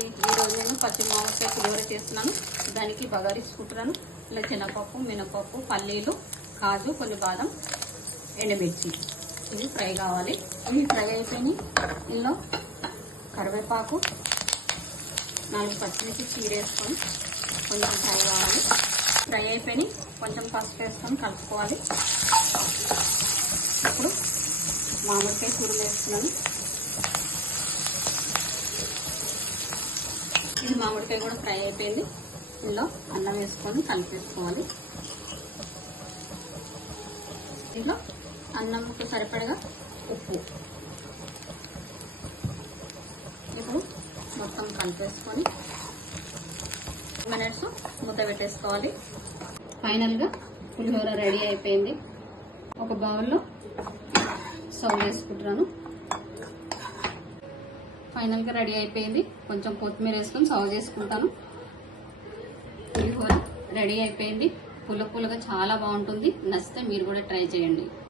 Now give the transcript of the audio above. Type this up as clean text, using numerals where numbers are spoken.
ఈరోజు నేను పచ్చి మామిడికాయ పులిహోర చేస్తున్నాను. దానికి బగారించుకుంటున్నాను. ఇలా శనగపప్పు, మినపప్పు, పల్లీలు, కాజు, కొన్ని బాదం, ఎండుమిర్చి ఇవి ఫ్రై కావాలి. ఇవి ఫ్రై అయిపోయి ఇందులో కరివేపాకు, 4 పచ్చిమిర్చి చీరేసుకొని కొంచెం ఫ్రై కావాలి. ఫ్రై అయిపోయి కొంచెం పసుపు వేసుకొని కలుపుకోవాలి. ఇప్పుడు మామిడికాయ తురుము వేస్తున్నాను. ఇది మామిడికాయ కూడా ఫ్రై అయిపోయింది. ఇందులో అన్నం వేసుకొని కలిపేసుకోవాలి. ఇందులో అన్నంకు సరిపడగా ఉప్పు. ఇప్పుడు మొత్తం కలిపేసుకొని మినిట్స్ మూత పెట్టేసుకోవాలి. ఫైనల్గా పులిహోర రెడీ అయిపోయింది. ఒక బౌల్లో సర్వ్ చేసుకుంటున్నాను. ఫైనల్గా రెడీ అయిపోయింది. కొంచెం కొత్తిమీర వేసుకొని సర్వ్ చేసుకుంటాను. పులిహోర రెడీ అయిపోయింది. పుల్ల పుల్లగా చాలా బాగుంటుంది. నచ్చితే మీరు కూడా ట్రై చేయండి.